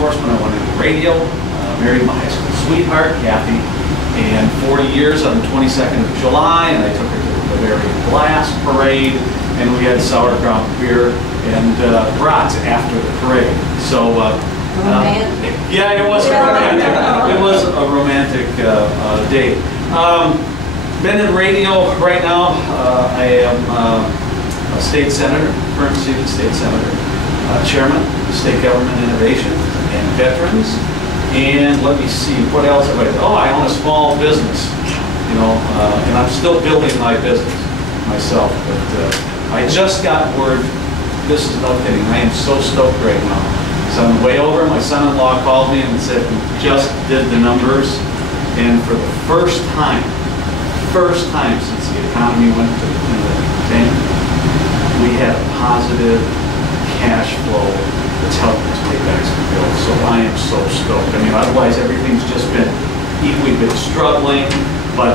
enforcement. I went into radio, married my high school sweetheart, Kathy, and 40 years on the 22nd of July, and I took her to the Bavarian Blast Parade, and we had sauerkraut beer and brats after the parade. So, yeah, it was romantic. It was a romantic date. Been in radio right now. I am a state senator, current seated state senator, chairman of State Government Innovation and Veterans. And let me see, what else have I done? Oh, I own a small business, you know, and I'm still building my business myself. But I just got word, this is no kidding, I am so stoked right now. So on the way over, my son-in-law called me and said, we just did the numbers, and for the first time since the economy went to the tank, we had a positive cash flow that's helping us pay back some bills. So I am so stoked. I mean, otherwise everything's just been, we've been struggling, but,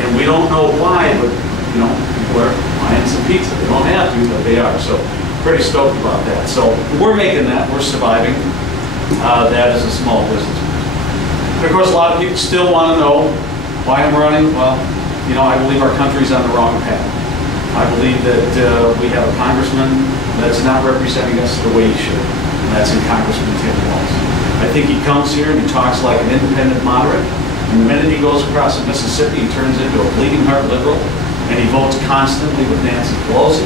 and we don't know why, but, you know, people are buying some pizza. They don't have to, but they are. So pretty stoked about that. So we're making that, we're surviving. That is a small business. And of course, a lot of people still want to know why I'm running. Well, you know, I believe our country's on the wrong path. I believe that we have a congressman that's not representing us the way he should, and that's in Congressman PT1. I think he comes here and he talks like an independent moderate, and the minute he goes across the Mississippi, he turns into a bleeding heart liberal, and he votes constantly with Nancy Pelosi,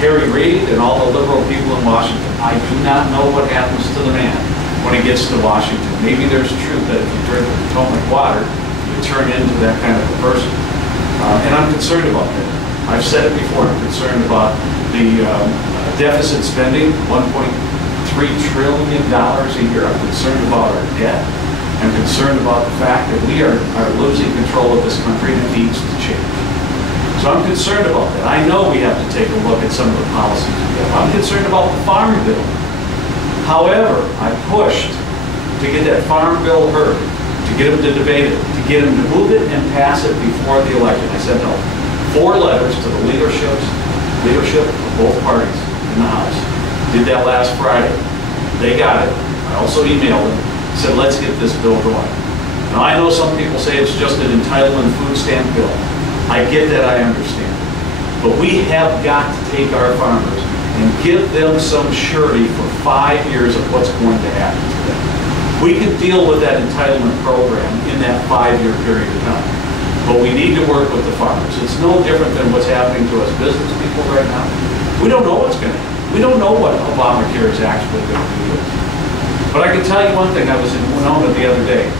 Harry Reid, and all the liberal people in Washington. I do not know what happens to the man when he gets to Washington. Maybe there's truth that if you drink Potomac water, you turn into that kind of a person. And I'm concerned about that. I've said it before, I'm concerned about the deficit spending, $1.3 trillion a year. I'm concerned about our debt. I'm concerned about the fact that we are losing control of this country and it needs to change. So I'm concerned about that. I know we have to take a look at some of the policies we have. I'm concerned about the farm bill. However, I pushed to get that farm bill heard, to get him to debate it, to get him to move it and pass it before the election. I said no. 4 letters to the leadership of both parties in the House. Did that last Friday. They got it. I also emailed them. Said, let's get this bill going. Now, I know some people say it's just an entitlement food stamp bill. I get that, I understand. But we have got to take our farmers and give them some surety for 5 years of what's going to happen to them. We can deal with that entitlement program in that 5-year period of time. But we need to work with the farmers. It's no different than what's happening to us business people right now. We don't know what's going to happen. We don't know what Obamacare is actually going to do. But I can tell you one thing. I was in Winona the other day,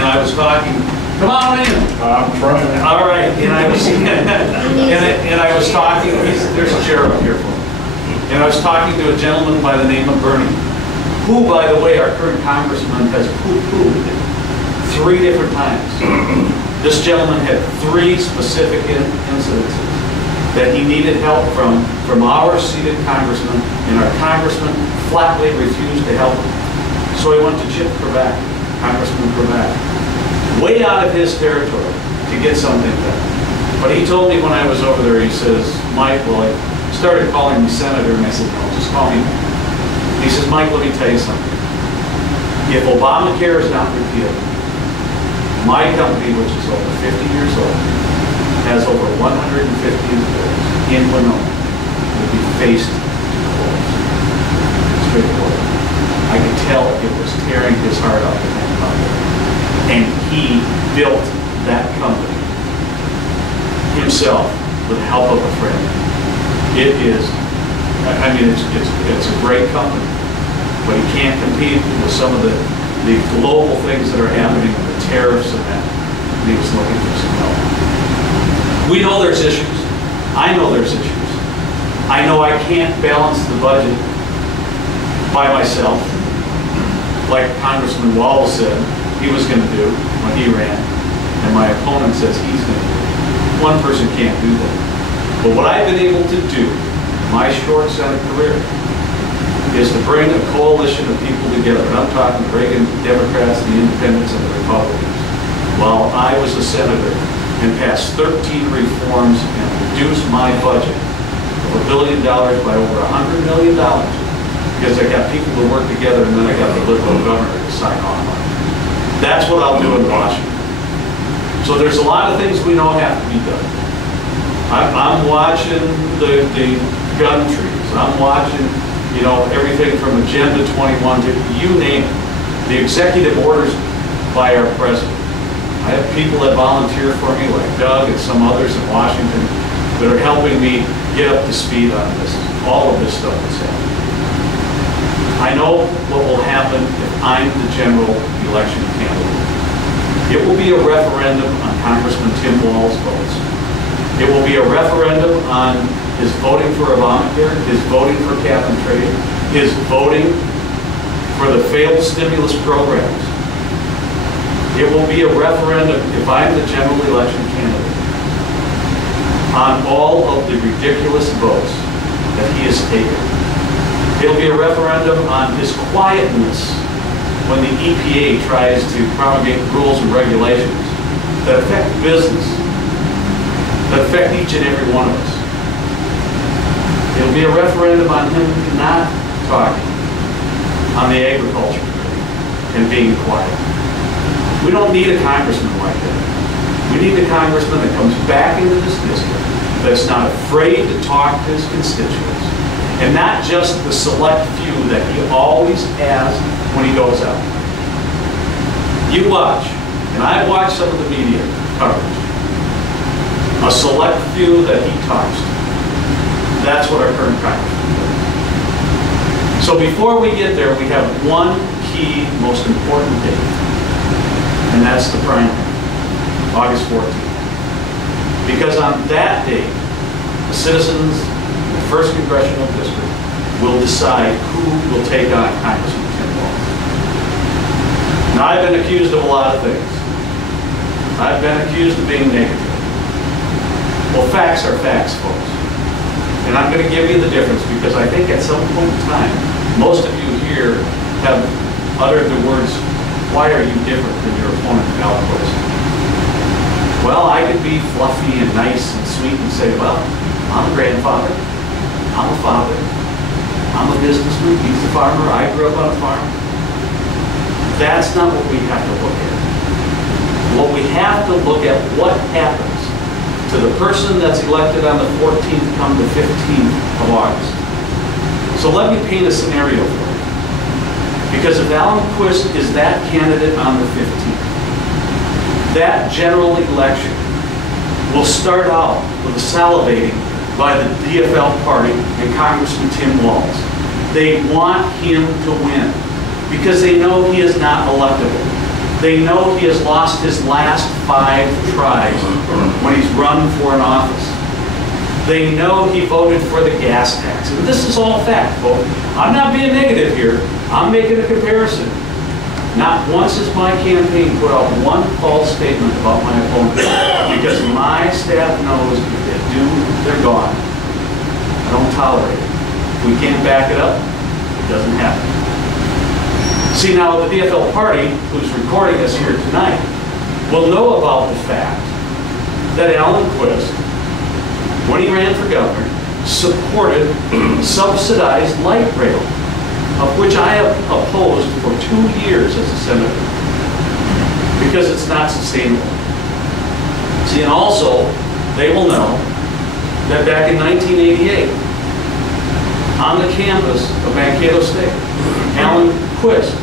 and I was talking. Come on in. I'm trying. All right. And I was and I was talking. There's a chair up here for me. And I was talking to a gentleman by the name of Bernie, who, by the way, our current congressman has poo-pooed 3 different times. This gentleman had 3 specific incidences that he needed help from our seated congressman, and our congressman flatly refused to help him. So he went to Chip Kravac, Congressman Kravac, way out of his territory to get something done. But he told me when I was over there, he says, Mike, well, he started calling me senator, and I said, no, just call me. He says, Mike, let me tell you something. If Obamacare is not repealed, my company, which is over 50 years old, has over 150 employees in Winona, will be faced to close. Straightforward. I could tell it was tearing his heart out to think about it. And he built that company himself with the help of a friend. It is, I mean, it's a great company, but he can't compete with some of the global things that are happening with the tariffs and that. He was looking for some help. We know there's issues. I know there's issues. I know I can't balance the budget by myself, like Congressman Wall said he was going to do when he ran, and my opponent says he's going to do. One person can't do that. But what I've been able to do in my short Senate career is to bring a coalition of people together. And I'm talking the Reagan Democrats, the Independents, and the Republicans. While I was a senator and passed 13 reforms and reduced my budget of $1 billion by over $100 million because I got people to work together, and then I got the liberal governor to sign off on it. That's what I'll do in Washington. So there's a lot of things we know have to be done. I'm watching the gun trees. I'm watching, you know, everything from Agenda 21 to you name it. The executive orders by our president. I have people that volunteer for me, like Doug and some others in Washington, that are helping me get up to speed on this, all of this stuff that's happening. I know what will happen if I'm the general election candidate. It will be a referendum on Congressman Tim Walz's votes. It will be a referendum on his voting for Obamacare, his voting for cap and trade, his voting for the failed stimulus programs. It will be a referendum, if I'm the general election candidate, on all of the ridiculous votes that he has taken. It'll be a referendum on his quietness when the EPA tries to promulgate rules and regulations that affect business, that affect each and every one of us. It'll be a referendum on him not talking on the agriculture and being quiet. We don't need a congressman like that. We need a congressman that comes back into this district, that's not afraid to talk to his constituents, and not just the select few that he always has when he goes out. You watch, and I watch some of the media coverage, a select few that he talks to. That's what our current congressman does. So before we get there, we have one key, most important date, and that's the primary, August 14th. Because on that date, the citizens in the 1st Congressional District will decide who will take on Congressman Tim Walz. Now, I've been accused of a lot of things. I've been accused of being negative. Well, facts are facts, folks. And I'm going to give you the difference, because I think at some point in time, most of you here have uttered the words, "Why are you different than your opponent, Alan Quist?" Well, I could be fluffy and nice and sweet and say, well, I'm a grandfather, I'm a father, I'm a businessman, he's a farmer, I grew up on a farm. That's not what we have to look at. What we have to look at, what happens to the person that's elected on the 14th come the 15th of August. So let me paint a scenario for you. Because if Alan Quist is that candidate on the 15th, that general election will start out with a salivating by the DFL party and Congressman Tim Walz. They want him to win because they know he is not electable. They know he has lost his last 5 tries when he's run for an office. They know he voted for the gas tax. And this is all fact, folks. I'm not being negative here. I'm making a comparison. Not once has my campaign put out one false statement about my opponent, because my staff knows if they do, they're gone. I don't tolerate it. If we can't back it up, it doesn't happen. See, now the DFL party, who's recording us here tonight, will know about the fact that Alan Quist, when he ran for governor, supported subsidized light rail, of which I have opposed for 2 years as a senator, because it's not sustainable. See, and also, they will know that back in 1988, on the campus of Mankato State, Alan Quist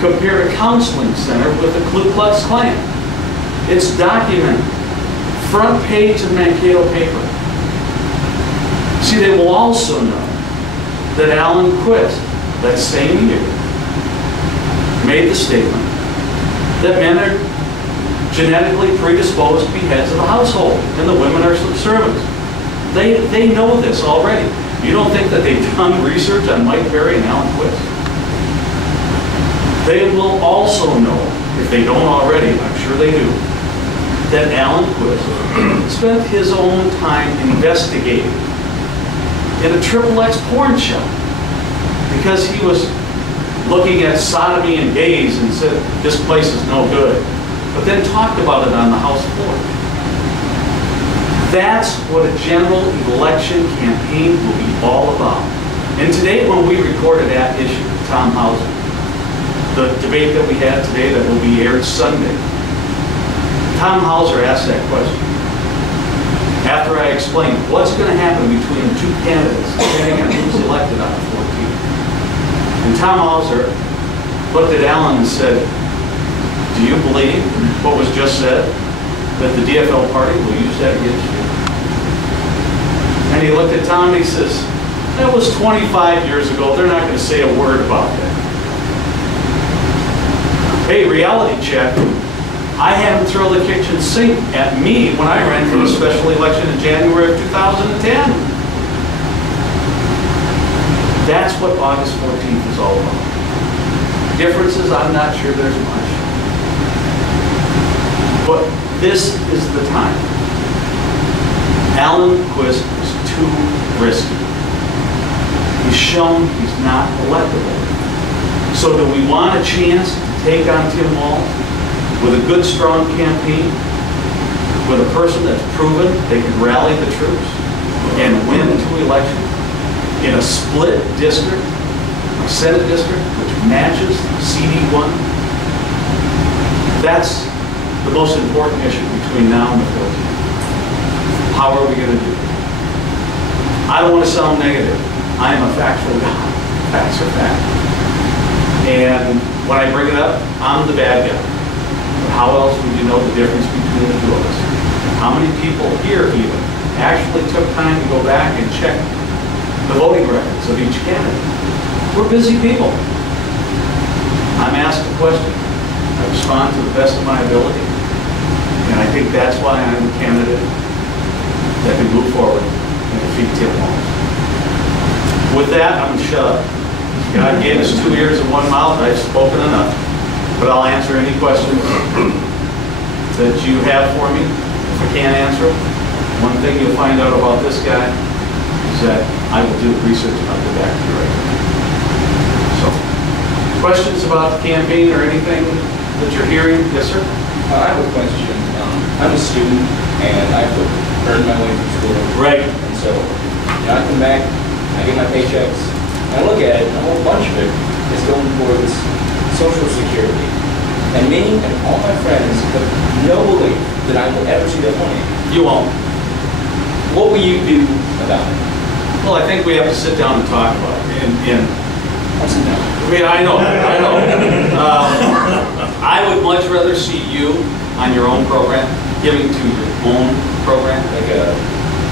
compared a counseling center with the Ku Klux Klan. It's documented, front page of Mankato paper. See, they will also know that Alan Quist, that same year, made the statement that men are genetically predisposed to be heads of the household and the women are subservients. They know this already. You don't think that they've done research on Mike Parry and Alan Quist? They will also know, if they don't already, I'm sure they do, that Alan Quist spent his own time investigating in a XXX porn show, because he was looking at sodomy and gays and said, this place is no good, but then talked about it on the House floor. That's what a general election campaign will be all about. And today, when we recorded that issue, Tom Hauser, the debate that we had today that will be aired Sunday, Tom Hauser asked that question. After I explained what's going to happen between the two candidates, depending on who's elected on the 14th. And Tom Hauser looked at Alan and said, do you believe what was just said, that the DFL party will use that against you? And he looked at Tom and he says, that was 25 years ago. They're not going to say a word about that. Hey, reality check. I had him throw the kitchen sink at me when I ran for the special election in January of 2010. That's what August 14th is all about. Differences, I'm not sure there's much. But this is the time. Alan Quist is too risky. He's shown he's not electable. So do we want a chance to take on Tim Walz with a good, strong campaign, with a person that's proven they can rally the troops and win two elections in a split district, a Senate district, which matches CD1? That's the most important issue between now and the 14th. How are we going to do it? I don't want to sound negative. I am a factual guy. Facts are fact. And when I bring it up, I'm the bad guy. But how else would you know the difference between the two of us? How many people here even actually took time to go back and check the voting records of each candidate? We're busy people. I'm asked a question. I respond to the best of my ability. And I think that's why I'm the candidate that can move forward and defeat Tim Walz. With that, I'm going to shut up. God gave us 2 ears and 1 mouth. I've spoken enough. But I'll answer any questions that you have for me. If I can't answer them, one thing you'll find out about this guy is that I will do the research and I'll get back to you right now. So, questions about the campaign or anything that you're hearing? Yes, sir? I have a question. I'm a student and I've earned my way through school. Right. And so, I come back, I get my paychecks, and I look at it, and a whole bunch of it is going towards Social Security. And me and all my friends have no belief that I will ever see that money. You won't. What will you do about it? Well, I think we have to sit down and talk about it. I'll sit down. I know. I would much rather see you on your own program, giving to your own program, Like a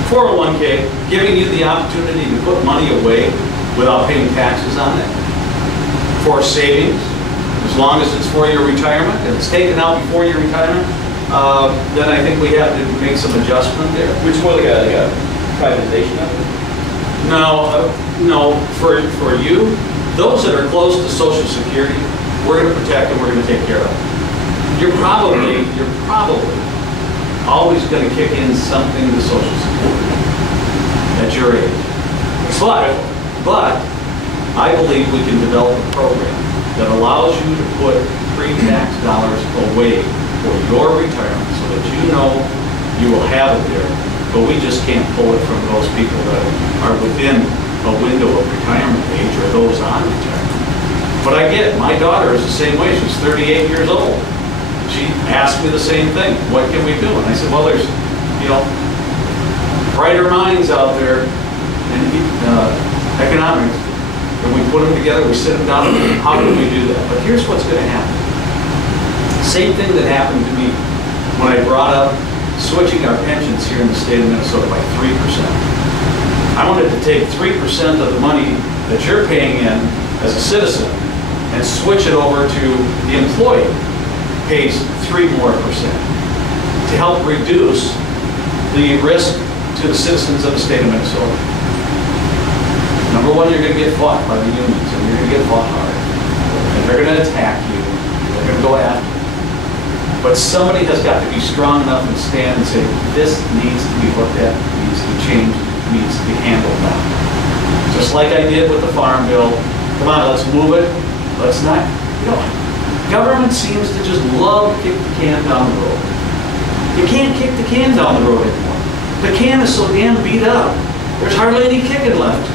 401k, giving you the opportunity to put money away without paying taxes on it, for savings, as long as it's for your retirement. If it's taken out before your retirement, then I think we have to make some adjustment there. which more like a privatization of it? No, for you, those that are close to Social Security, we're going to protect and we're going to take care of. You're probably always going to kick in something to Social Security at your age. But I believe we can develop a program that allows you to put pre-tax dollars away for your retirement so that you know you will have it there, but we just can't pull it from those people that are within a window of retirement age or those on retirement. But I get it. My daughter is the same way. She's 38 years old. She asked me the same thing. What can we do? And I said, well, there's, brighter minds out there in economics. And we put them together, we sit them down, and how can we do that? But here's what's going to happen. Same thing that happened to me when I brought up switching our pensions here in the state of Minnesota by 3%. I wanted to take 3% of the money that you're paying in as a citizen and switch it over to the employee pays 3% more to help reduce the risk to the citizens of the state of Minnesota. Number one, you're going to get fought by the unions, and you're going to get fought hard. And they're going to attack you. They're going to go after you. But somebody has got to be strong enough and stand and say, this needs to be looked at, needs to be changed, needs to be handled now. Just like I did with the Farm Bill. Come on, let's move it. Let's not, government seems to just love to kick the can down the road. You can't kick the can down the road anymore. The can is so damn beat up. There's hardly any kicking left.